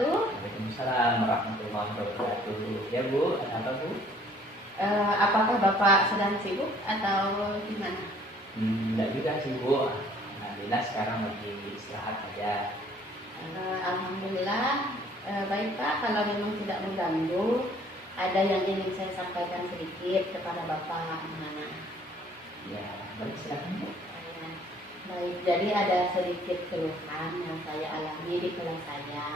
wabarakatuh. Waalaikumsalam warahmatullahi wabarakatuh. Ya Bu, ada apa Bu? Apakah Bapak sedang sibuk atau gimana? Enggak juga sih Bu. Alhamdulillah sekarang lagi istirahat aja. Alhamdulillah, baik Pak. Kalau memang tidak mengganggu, ada yang ingin saya sampaikan sedikit kepada Bapak Mana. Ya, baik silakan Bu. Baik, jadi ada sedikit keluhan yang saya alami di kelas saya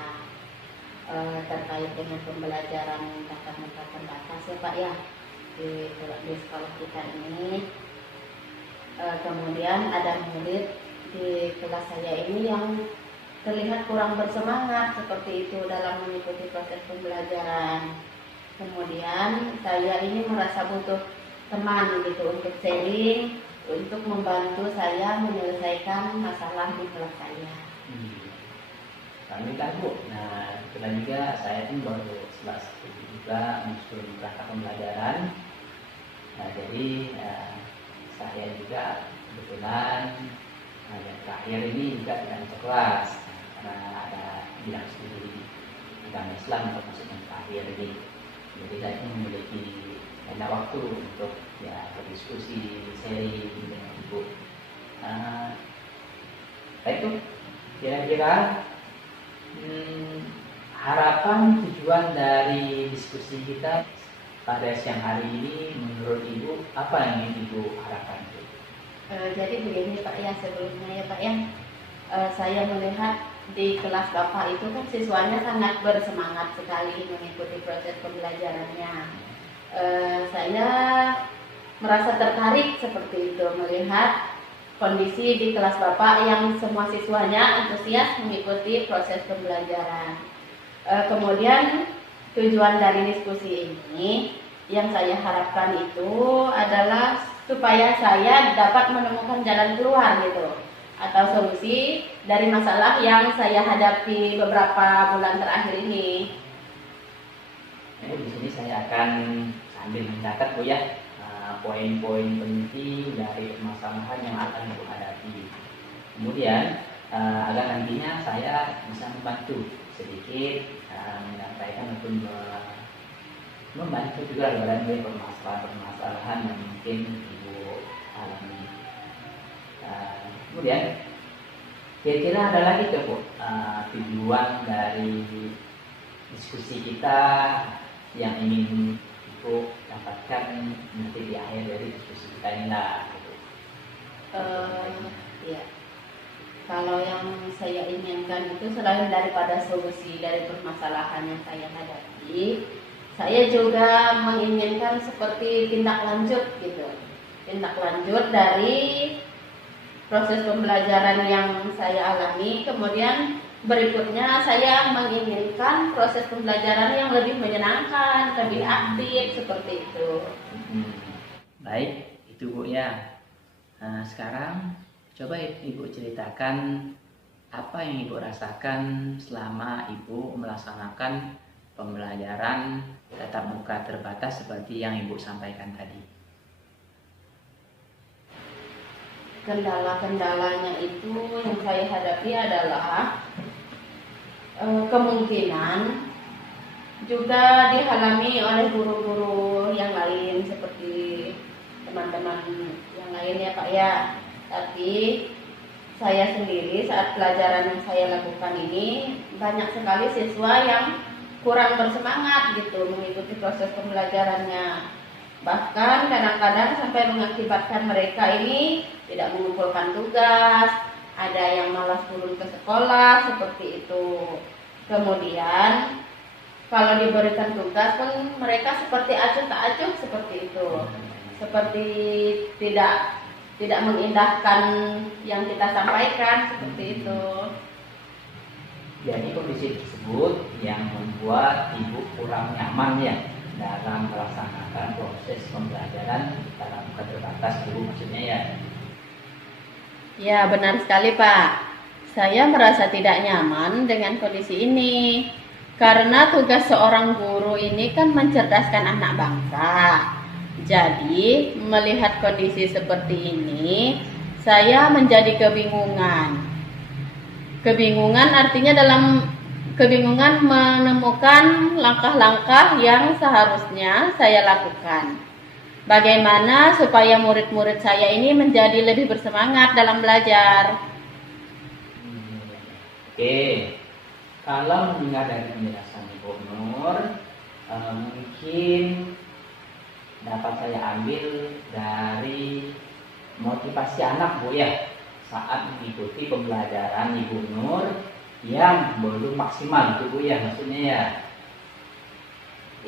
terkait dengan pembelajaran tatap muka terbatas ya Pak ya di sekolah kita ini. Kemudian ada murid di kelas saya ini yang terlihat kurang bersemangat seperti itu dalam mengikuti proses pembelajaran. Kemudian saya ini merasa butuh teman gitu untuk sharing, untuk membantu saya menyelesaikan masalah di kelas saya. Kami kan Bu. Nah, kebetulan juga saya pun baru selesai juga menyusun kerangka pembelajaran. Nah, jadi saya juga kebetulan yang terakhir ini juga tidak masuk kelas karena ada bidang studi agama Islam untuk masuk yang terakhir ini. Jadi saya pun memiliki banyak waktu untuk ya berdiskusi, sharing dengan Ibu. Baik Bu, kira-kira harapan tujuan dari diskusi kita pada siang hari ini menurut Ibu apa yang ingin Ibu harapkan Bu? Jadi begini Pak ya, sebelumnya ya Pak ya, saya melihat di kelas Bapak itu kan siswanya sangat bersemangat sekali mengikuti proses pembelajarannya. Saya merasa tertarik seperti itu melihat kondisi di kelas Bapak yang semua siswanya antusias mengikuti proses pembelajaran. Kemudian tujuan dari diskusi ini yang saya harapkan itu adalah supaya saya dapat menemukan jalan keluar gitu atau solusi dari masalah yang saya hadapi beberapa bulan terakhir ini. Di sini saya akan sambil mencatat Bu ya poin-poin penting dari permasalahan yang akan Ibu hadapi. Kemudian agar nantinya saya bisa membantu sedikit menyampaikan ataupun membantu juga dalam permasalahan yang mungkin Ibu alami. Kemudian kira-kira ada lagi tuh Bu tujuan dari diskusi kita yang ingin Ibu dapatkan nanti di akhir dari diskusi kita ini lah gitu. Ya. Kalau yang saya inginkan itu selain daripada solusi dari permasalahan yang saya hadapi, saya juga menginginkan seperti tindak lanjut gitu. Tindak lanjut dari proses pembelajaran yang saya alami, kemudian berikutnya saya menginginkan proses pembelajaran yang lebih menyenangkan, lebih aktif seperti itu. Baik, itu Bu ya. Sekarang coba Ibu ceritakan apa yang Ibu rasakan selama Ibu melaksanakan pembelajaran tatap muka terbatas seperti yang Ibu sampaikan tadi. Kendala-kendalanya itu yang saya hadapi adalah kemungkinan juga dialami oleh guru-guru yang lain seperti teman-teman yang lain ya Pak ya. Tapi saya sendiri saat pelajaran yang saya lakukan ini banyak sekali siswa yang kurang bersemangat gitu mengikuti proses pembelajarannya. Bahkan kadang-kadang sampai mengakibatkan mereka ini tidak mengumpulkan tugas, ada yang malas turun ke sekolah seperti itu. Kemudian kalau diberikan tugas kan mereka seperti acuh tak acuh seperti itu, seperti tidak mengindahkan yang kita sampaikan seperti itu. Jadi kondisi tersebut yang membuat Ibu kurang nyaman ya dalam melaksanakan proses pembelajaran tatap muka terbatas Ibu maksudnya ya? Ya benar sekali Pak. Saya merasa tidak nyaman dengan kondisi ini karena tugas seorang guru ini kan mencerdaskan anak bangsa. Jadi melihat kondisi seperti ini saya menjadi kebingungan. Kebingungan artinya kebingungan menemukan langkah-langkah yang seharusnya saya lakukan. Bagaimana supaya murid-murid saya ini menjadi lebih bersemangat dalam belajar? Oke, kalau mendengar dari penjelasan Ibu Nur, mungkin dapat saya ambil dari motivasi anak Bu ya, saat mengikuti pembelajaran Ibu Nur yang belum maksimal itu Bu ya, maksudnya ya.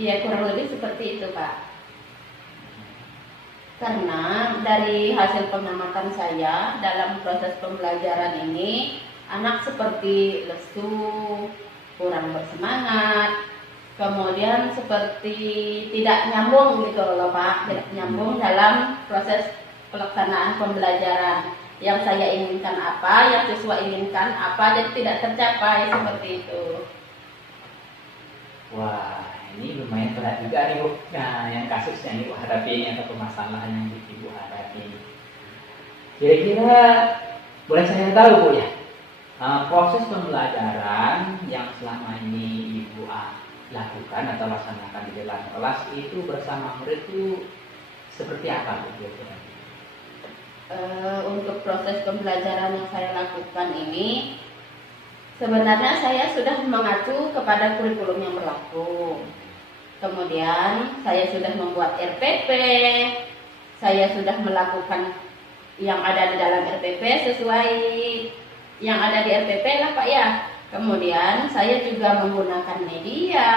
Iya, kurang lebih seperti itu Pak. Karena dari hasil pengamatan saya dalam proses pembelajaran ini, anak seperti lesu, kurang bersemangat, kemudian seperti tidak nyambung gitu loh Pak, tidak nyambung dalam proses pelaksanaan pembelajaran. Yang saya inginkan apa, yang siswa inginkan apa, jadi tidak tercapai seperti itu. Wah, ini lumayan berat juga nih Bu. Nah, yang kasus yang Ibu hadapi atau permasalahan yang Ibu hadapi. Kira-kira boleh saya tahu Bu ya, proses pembelajaran yang selama ini Ibu lakukan atau laksanakan di dalam kelas itu bersama murid itu seperti apa Bu? Untuk proses pembelajaran yang saya lakukan ini, sebenarnya saya sudah mengacu kepada kurikulum yang berlaku. Kemudian saya sudah membuat RPP, saya sudah melakukan yang ada di dalam RPP sesuai yang ada di RPP lah Pak ya. Kemudian saya juga menggunakan media.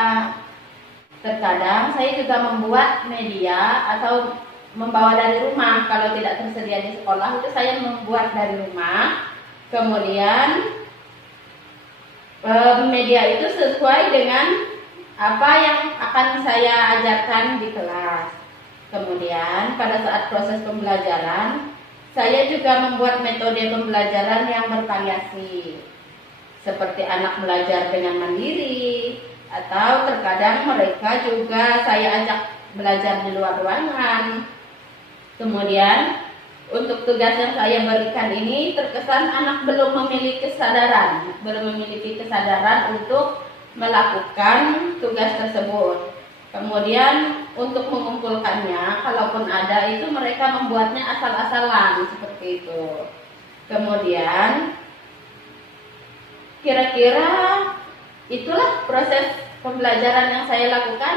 Terkadang saya juga membuat media atau membawa dari rumah. Kalau tidak tersedia di sekolah itu saya membuat dari rumah. Kemudian media itu sesuai dengan apa yang akan saya ajarkan di kelas. Kemudian pada saat proses pembelajaran, saya juga membuat metode pembelajaran yang bervariasi. Seperti anak belajar dengan mandiri, atau terkadang mereka juga saya ajak belajar di luar ruangan. Kemudian untuk tugas yang saya berikan ini terkesan anak belum memiliki kesadaran untuk melakukan tugas tersebut. Kemudian untuk mengumpulkannya, kalaupun ada itu mereka membuatnya asal-asalan seperti itu. Kemudian kira-kira itulah proses pembelajaran yang saya lakukan.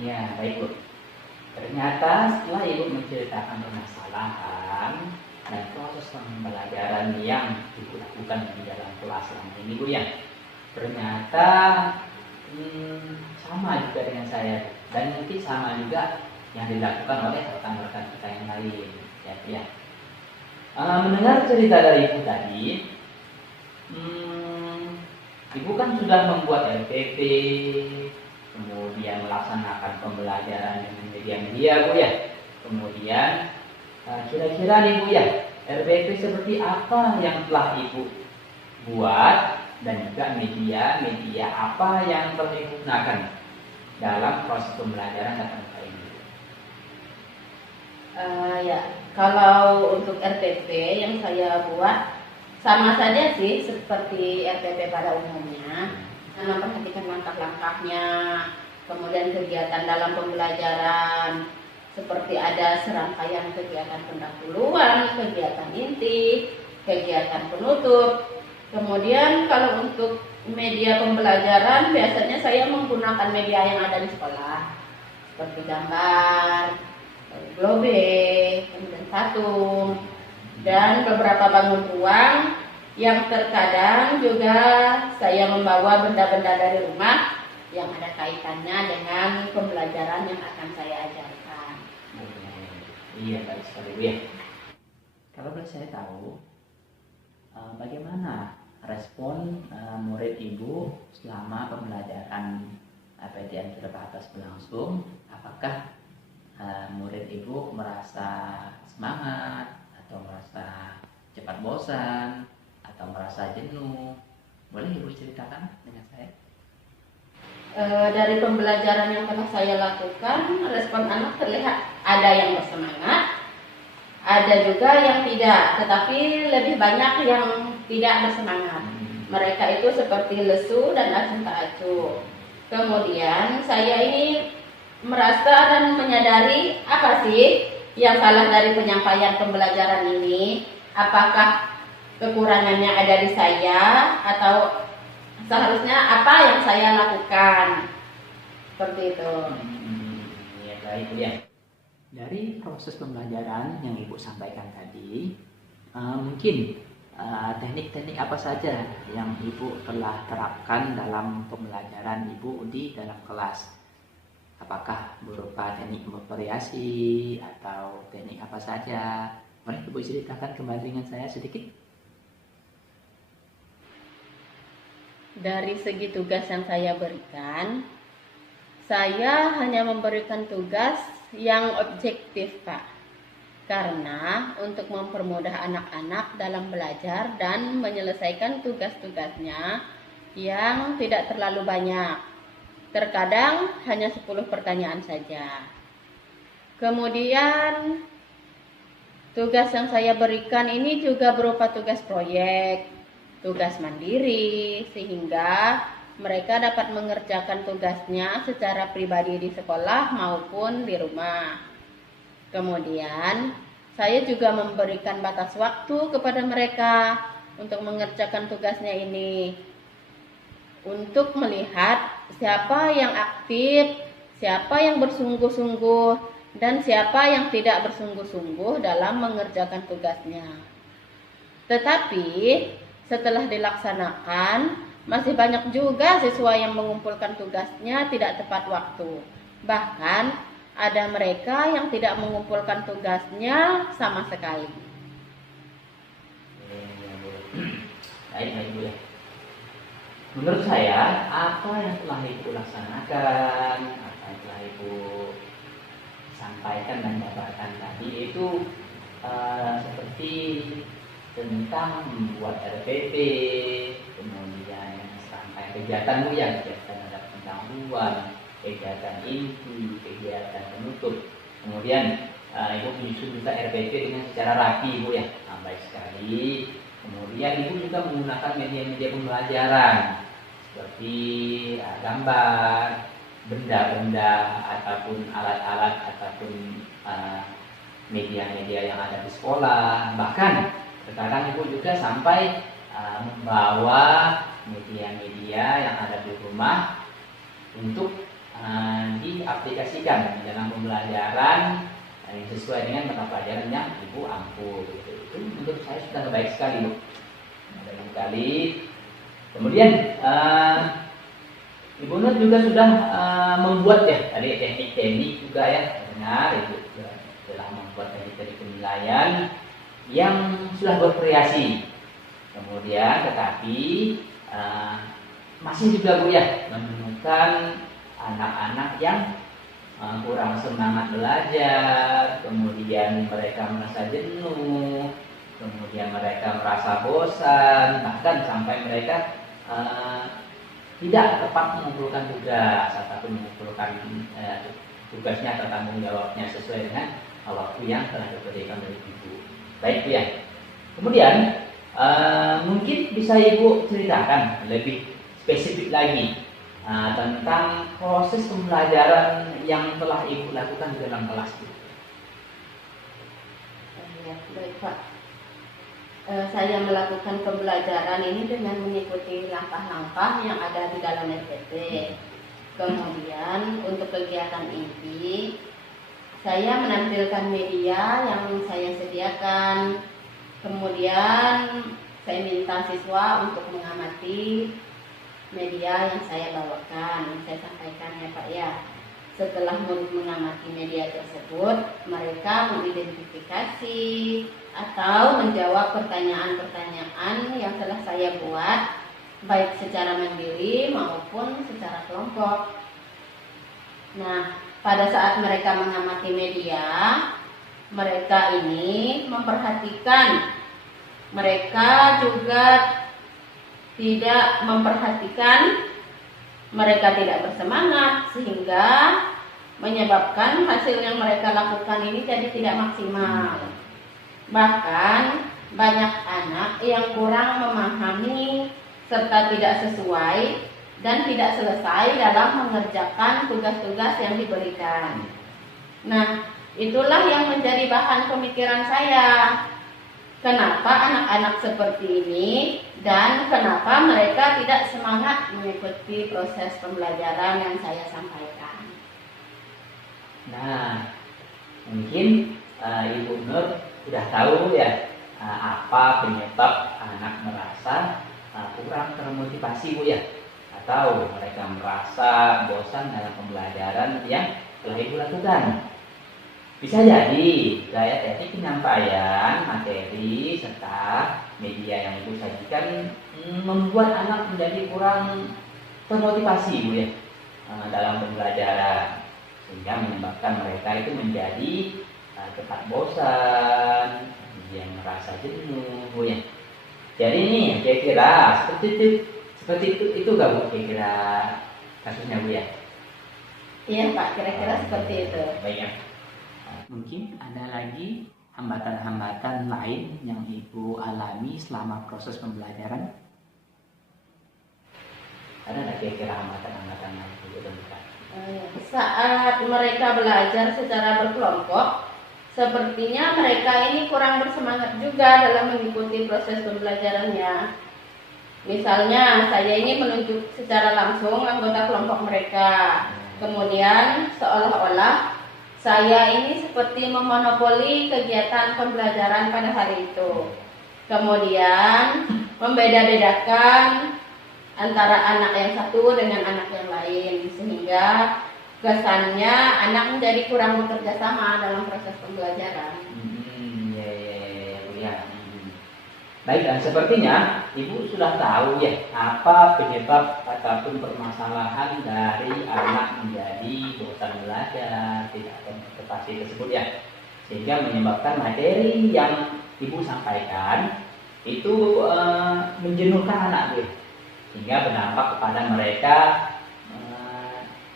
Ya, baik Bu. Ternyata setelah Ibu menceritakan permasalahan dan proses pembelajaran yang Ibu lakukan di dalam kelas selama ini Bu ya, ternyata sama juga dengan saya dan mungkin sama juga yang dilakukan oleh rekan-rekan kita yang lain ya. Mendengar cerita dari Ibu tadi, Ibu kan sudah membuat RPP, kemudian melaksanakan pembelajaran dengan media Bu ya. Kemudian kira-kira nih Bu ya, RPP seperti apa yang telah Ibu buat dan juga media apa yang telah Ibu gunakan dalam proses pembelajaran tatap ini? Ya, kalau untuk RPP yang saya buat sama saja sih seperti RPP pada umumnya. Saya memperhatikan langkah-langkahnya, kemudian kegiatan dalam pembelajaran, seperti ada serangkaian kegiatan pendahuluan, kegiatan inti, kegiatan penutup. Kemudian kalau untuk media pembelajaran biasanya saya menggunakan media yang ada di sekolah, seperti gambar, globe, kemudian patung, dan beberapa bangun ruang. Yang terkadang juga saya membawa benda-benda dari rumah yang ada kaitannya dengan pembelajaran yang akan saya ajarkan. Iya, baik sekali Bu ya. Kalau boleh saya tahu, bagaimana respon murid Ibu selama pembelajaran PTN terbatas berlangsung? Apakah murid Ibu merasa semangat atau merasa cepat bosan atau merasa jenuh? Boleh Ibu ceritakan dengan saya? Dari pembelajaran yang telah saya lakukan, respon anak terlihat ada yang bersemangat, ada juga yang tidak, tetapi lebih banyak yang tidak bersemangat. Mereka itu seperti lesu dan acuh tak acuh. Kemudian saya ini merasa dan menyadari apa sih yang salah dari penyampaian pembelajaran ini. Apakah kekurangannya ada di saya atau seharusnya apa yang saya lakukan? Seperti itu. Ya, baik ya. Dari proses pembelajaran yang Ibu sampaikan tadi, mungkin teknik-teknik apa saja yang Ibu telah terapkan dalam pembelajaran Ibu di dalam kelas? Apakah berupa teknik variasi atau teknik apa saja? Boleh Ibu ceritakan kembali dengan saya sedikit? Dari segi tugas yang saya berikan, saya hanya memberikan tugas yang objektif, Pak. Karena untuk mempermudah anak-anak dalam belajar dan menyelesaikan tugas-tugasnya yang tidak terlalu banyak. Terkadang hanya 10 pertanyaan saja. Kemudian tugas yang saya berikan ini juga berupa tugas proyek, tugas mandiri, sehingga mereka dapat mengerjakan tugasnya secara pribadi di sekolah maupun di rumah. Kemudian, saya juga memberikan batas waktu kepada mereka untuk mengerjakan tugasnya ini. Untuk melihat siapa yang aktif, siapa yang bersungguh-sungguh, dan siapa yang tidak bersungguh-sungguh dalam mengerjakan tugasnya. Tetapi, setelah dilaksanakan, masih banyak juga siswa yang mengumpulkan tugasnya tidak tepat waktu. Bahkan ada mereka yang tidak mengumpulkan tugasnya sama sekali. Baik, boleh. Menurut saya, apa yang telah Ibu laksanakan, apa yang telah Ibu sampaikan dan jabarkan tadi itu seperti tentang membuat RPP, kemudian sampai kegiatanmu yang kegiatan ada pendahuluan, kegiatan inti, kegiatan penutup. Kemudian Ibu menyusun juga RPP dengan secara rapi, Ibu ya, baik sekali. Kemudian Ibu juga menggunakan media-media pembelajaran seperti gambar, benda-benda ataupun alat-alat ataupun media-media yang ada di sekolah. Bahkan sekarang Ibu juga sampai membawa media-media yang ada di rumah untuk diaplikasikan di dalam pembelajaran yang sesuai dengan mata pelajaran yang Ibu ampu. Itu menurut saya sudah baik sekali, Bu. Baik sekali. Kemudian Ibu Nur juga sudah membuat ya tadi teknik-teknik juga ya, benar Ibu telah membuat teknik-teknik penilaian yang sudah bervariasi. Kemudian tetapi masih juga Bu ya menemukan anak-anak yang kurang semangat belajar, kemudian mereka merasa jenuh, kemudian mereka merasa bosan, bahkan sampai mereka tidak tepat mengumpulkan tugas ataupun mengumpulkan tugasnya atau tanggung jawabnya sesuai dengan waktu yang telah diberikan oleh Ibu. Baik Bu ya. Kemudian mungkin bisa Ibu ceritakan lebih spesifik lagi tentang proses pembelajaran yang telah Ibu lakukan di dalam kelas itu. Ya, baik Pak. Saya melakukan pembelajaran ini dengan mengikuti langkah-langkah yang ada di dalam RPP. Kemudian untuk kegiatan inti, saya menampilkan media yang saya sediakan. Kemudian saya minta siswa untuk mengamati media yang saya bawakan, yang saya sampaikan ya Pak ya. Setelah mengamati media tersebut, mereka mengidentifikasi atau menjawab pertanyaan-pertanyaan yang telah saya buat, baik secara mandiri maupun secara kelompok. Nah, pada saat mereka mengamati media, mereka ini memperhatikan, mereka juga tidak memperhatikan, mereka tidak bersemangat, sehingga menyebabkan hasil yang mereka lakukan ini jadi tidak maksimal. Bahkan banyak anak yang kurang memahami serta tidak sesuai dan tidak selesai dalam mengerjakan tugas-tugas yang diberikan. Nah, itulah yang menjadi bahan pemikiran saya. Kenapa anak-anak seperti ini dan kenapa mereka tidak semangat mengikuti proses pembelajaran yang saya sampaikan. Nah, mungkin Ibu Nur sudah tahu ya apa penyebab anak merasa kurang termotivasi, Bu ya, atau mereka merasa bosan dalam pembelajaran yang telah Ibu lakukan. Bisa jadi gaya teknik penyampaian materi serta media yang Ibu sajikan membuat anak menjadi kurang termotivasi, Bu ya, dalam pembelajaran, sehingga menyebabkan mereka itu menjadi cepat bosan, yang merasa jenuh, Bu ya. Jadi ini kira-kira seperti itu gak, Bu, kira-kira kasusnya, Bu ya? Iya Pak, kira-kira seperti itu. Baik ya. Mungkin ada lagi hambatan-hambatan lain yang Ibu alami selama proses pembelajaran? Ada nggak kira-kira hambatan-hambatan yang Ibu temukan? Saat mereka belajar secara berkelompok, sepertinya mereka ini kurang bersemangat juga dalam mengikuti proses pembelajarannya. Misalnya, saya ini menunjuk secara langsung anggota kelompok mereka. Kemudian, seolah-olah saya ini seperti memonopoli kegiatan pembelajaran pada hari itu. Kemudian membeda-bedakan antara anak yang satu dengan anak yang lain, sehingga kesannya anak menjadi kurang bekerja sama dalam proses pembelajaran. Ya. Baik, dan sepertinya Ibu sudah tahu ya apa penyebab ataupun permasalahan dari anak menjadi bosan belajar, tidak termotivasi tersebut ya, sehingga menyebabkan materi yang Ibu sampaikan itu menjenuhkan anak, Bu, sehingga berdampak kepada mereka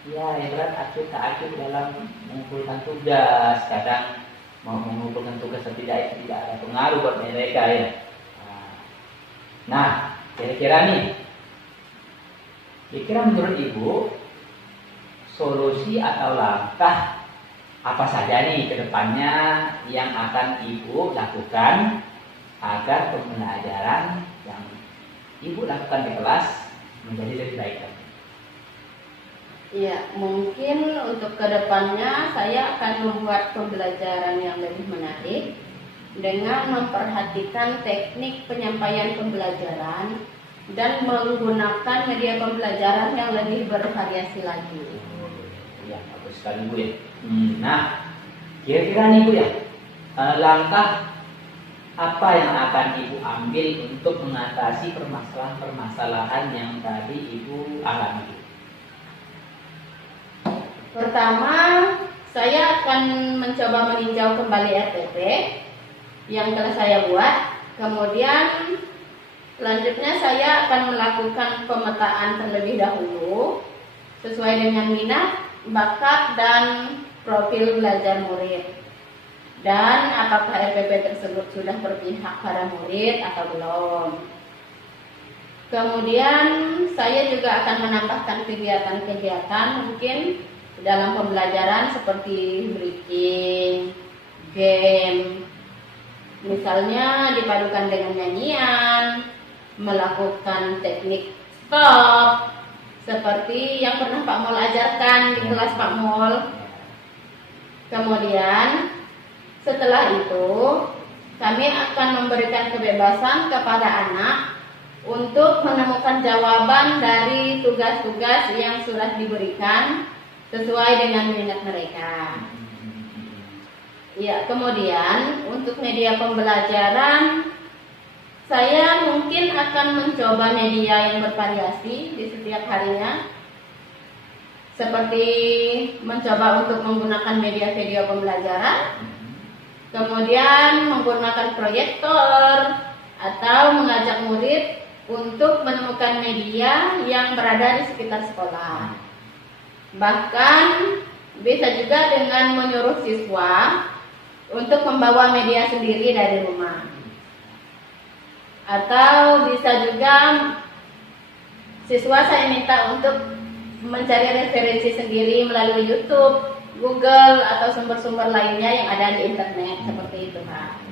ya berat acuh tak acuh dalam mengumpulkan tugas. Kadang mau mengumpulkan tugas tidak ada pengaruh buat mereka ya. Nah, kira-kira menurut Ibu solusi atau langkah apa saja nih ke depannya yang akan Ibu lakukan agar pembelajaran yang Ibu lakukan di kelas menjadi lebih baik? Ya, mungkin untuk kedepannya saya akan membuat pembelajaran yang lebih menarik dengan memperhatikan teknik penyampaian pembelajaran dan menggunakan media pembelajaran yang lebih bervariasi lagi. Ya, bagus sekali, Bu ya. Nah, kira-kira nih, Bu ya, langkah apa yang akan Ibu ambil untuk mengatasi permasalahan yang tadi Ibu alami? Pertama, saya akan mencoba meninjau kembali RPP yang telah saya buat. Kemudian selanjutnya saya akan melakukan pemetaan terlebih dahulu sesuai dengan minat, bakat, dan profil belajar murid, dan apakah RPP tersebut sudah berpihak pada murid atau belum. Kemudian saya juga akan menambahkan kegiatan-kegiatan mungkin dalam pembelajaran seperti breaking, game, misalnya dipadukan dengan nyanyian, melakukan teknik stop seperti yang pernah Pak Mol ajarkan di kelas Pak Mol. Kemudian setelah itu kami akan memberikan kebebasan kepada anak untuk menemukan jawaban dari tugas-tugas yang sudah diberikan sesuai dengan minat mereka. Ya, kemudian untuk media pembelajaran saya mungkin akan mencoba media yang bervariasi di setiap harinya, seperti mencoba untuk menggunakan media video pembelajaran, kemudian menggunakan proyektor, atau mengajak murid untuk menemukan media yang berada di sekitar sekolah. Bahkan bisa juga dengan menyuruh siswa untuk membawa media sendiri dari rumah. Atau bisa juga siswa saya minta untuk mencari referensi sendiri melalui YouTube, Google, atau sumber-sumber lainnya yang ada di internet, seperti itu Pak.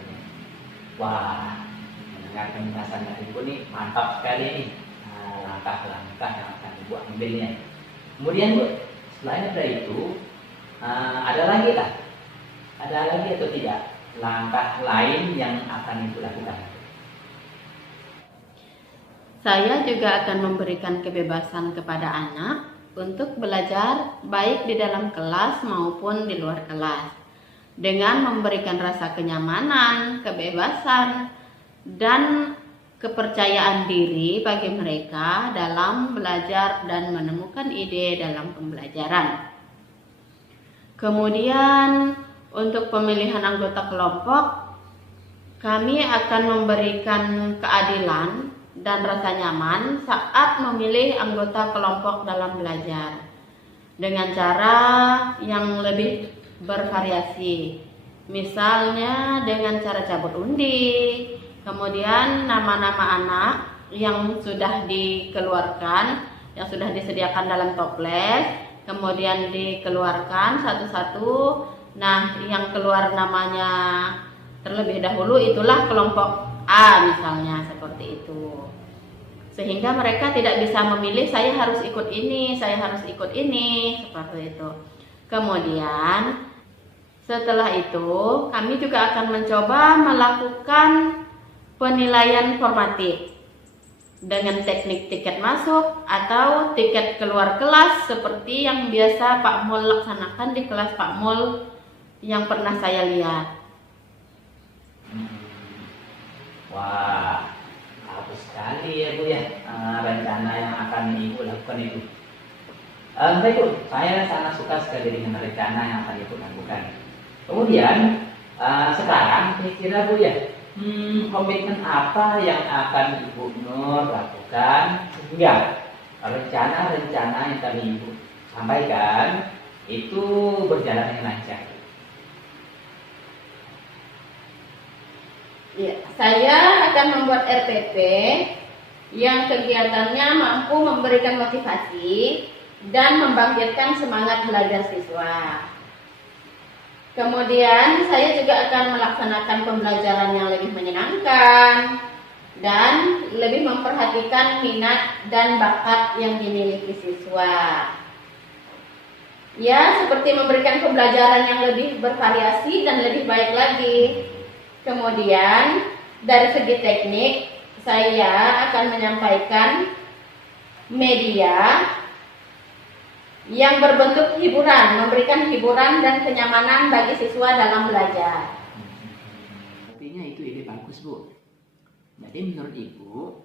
Wah, mendengar penjelasan dari Ibu nih mantap sekali nih, langkah-langkah yang akan Ibu ambilnya. Kemudian Bu, selain dari itu ada lagi lah, ada lagi atau tidak langkah lain yang akan Ibu lakukan? Saya juga akan memberikan kebebasan kepada anak untuk belajar baik di dalam kelas maupun di luar kelas, dengan memberikan rasa kenyamanan, kebebasan, dan kepercayaan diri bagi mereka dalam belajar dan menemukan ide dalam pembelajaran. Kemudian untuk pemilihan anggota kelompok, kami akan memberikan keadilan dan rasa nyaman saat memilih anggota kelompok dalam belajar dengan cara yang lebih bervariasi. Misalnya dengan cara cabut undi, kemudian nama-nama anak yang sudah dikeluarkan, yang sudah disediakan dalam toples, kemudian dikeluarkan satu-satu. Nah, yang keluar namanya terlebih dahulu itulah kelompok A misalnya, seperti itu. Sehingga mereka tidak bisa memilih saya harus ikut ini, saya harus ikut ini, seperti itu. Kemudian setelah itu kami juga akan mencoba melakukan penilaian formatif dengan teknik tiket masuk atau tiket keluar kelas seperti yang biasa Pak Mul laksanakan di kelas Pak Mul yang pernah saya lihat. Wah, bagus sekali ya Bu ya, rencana yang akan Ibu lakukan itu. Baik Bu, saya sangat suka sekali dengan rencana yang akan Ibu lakukan. Kemudian sekarang kira-kira Bu ya, komitmen apa yang akan Ibu Nur lakukan sehingga rencana-rencana yang tadi Ibu sampaikan itu berjalan dengan lancar? Ya, saya akan membuat RPP yang kegiatannya mampu memberikan motivasi dan membangkitkan semangat belajar siswa. Kemudian saya juga akan melaksanakan pembelajaran yang lebih menyenangkan dan lebih memperhatikan minat dan bakat yang dimiliki siswa. Ya, seperti memberikan pembelajaran yang lebih bervariasi dan lebih baik lagi. Kemudian dari segi teknik, saya akan menyampaikan media yang berbentuk hiburan, memberikan hiburan dan kenyamanan bagi siswa dalam belajar. Artinya itu ide bagus Bu. Jadi menurut Ibu,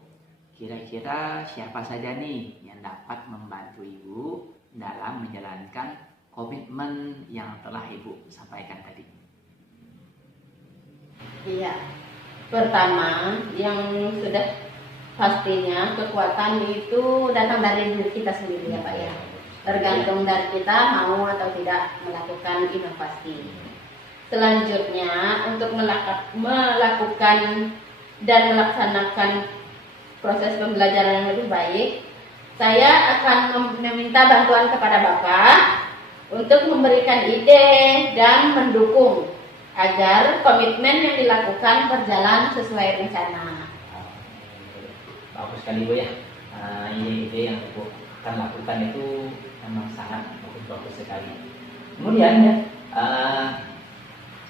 kira-kira siapa saja nih yang dapat membantu Ibu dalam menjalankan komitmen yang telah Ibu sampaikan tadi? Iya, pertama yang sudah pastinya kekuatan itu datang dari diri kita sendiri ya Pak ya. Tergantung dari kita mau atau tidak melakukan inovasi. Selanjutnya untuk melakukan dan melaksanakan proses pembelajaran yang lebih baik, saya akan meminta bantuan kepada Bapak untuk memberikan ide dan mendukung agar komitmen yang dilakukan berjalan sesuai rencana. Bagus sekali Bu ya. Ide-ide yang Ibu akan lakukan itu memang sangat bagus sekali. Kemudian ya,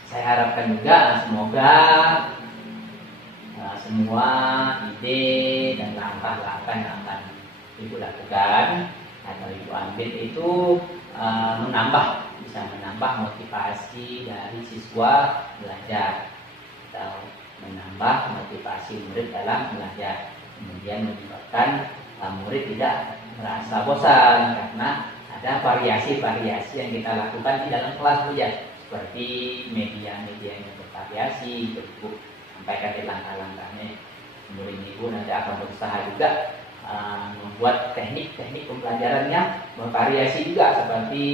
saya harapkan juga semoga semua ide dan langkah-langkah yang akan Ibu lakukan atau Ibu ambil itu bisa menambah motivasi dari siswa belajar atau menambah motivasi murid dalam belajar, kemudian menyebabkan murid tidak merasa bosan karena ada variasi-variasi yang kita lakukan di dalam kelas Bu ya, seperti media-media yang bervariasi. Ibu sampaikan di langkah-langkahnya. Kemudian Ibu nanti akan berusaha juga membuat teknik-teknik pembelajaran yang bervariasi juga, seperti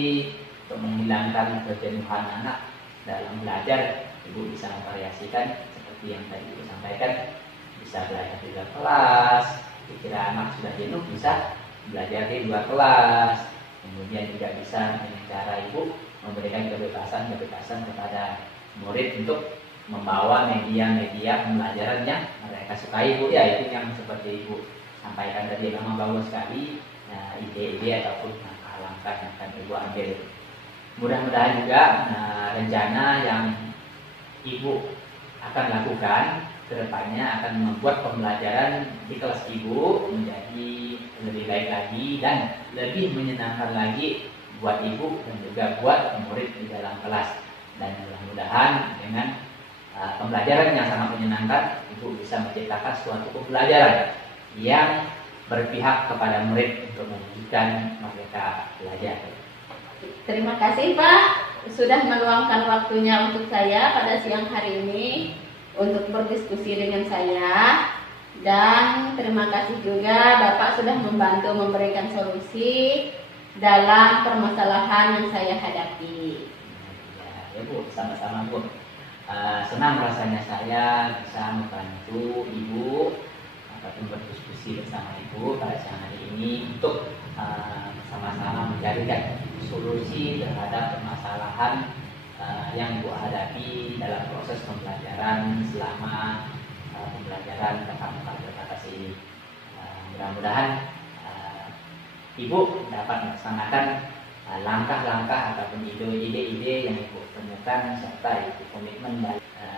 untuk menghilangkan kejenuhan anak dalam belajar. Ibu bisa memvariasikan seperti yang tadi Ibu sampaikan, bisa belajar di dalam kelas, dikira anak sudah jenuh bisa belajar di luar kelas. Kemudian juga bisa dengan cara ibu memberikan kebebasan kepada murid untuk membawa media-media pembelajaran yang mereka sukai bu. Ya itu yang seperti ibu sampaikan tadi, memang bagus sekali ide-ide ataupun langkah-langkah yang akan ibu ambil. Mudah-mudahan juga rencana yang ibu akan lakukan kedepannya akan membuat pembelajaran di kelas ibu menjadi lebih baik lagi dan lebih menyenangkan lagi buat ibu dan juga buat murid di dalam kelas. Dan mudah-mudahan dengan pembelajaran yang sangat menyenangkan, ibu bisa menciptakan suatu pembelajaran yang berpihak kepada murid untuk mewujudkan mereka belajar. Terima kasih Pak sudah meluangkan waktunya untuk saya pada siang hari ini untuk berdiskusi dengan saya, dan terima kasih juga Bapak sudah membantu memberikan solusi dalam permasalahan yang saya hadapi. Ya Bu, sama-sama Bu. Senang rasanya saya bisa membantu Ibu ataupun berdiskusi bersama Ibu pada siang hari ini untuk sama-sama mencarikan solusi terhadap permasalahan yang Ibu hadapi dalam proses pembelajaran selama pembelajaran tatap muka terbatas ini. Mudah-mudahan Ibu dapat melaksanakan langkah-langkah ataupun ide-ide yang Ibu temukan serta Ibu komitmen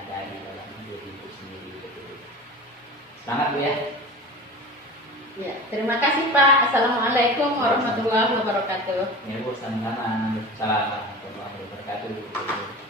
dari dalam diri Ibu sendiri. Semangat Bu ya. Ya, terima kasih Pak. Assalamualaikum warahmatullahi wabarakatuh. Ya Bu, sama-sama. Assalamualaikum warahmatullahi wabarakatuh.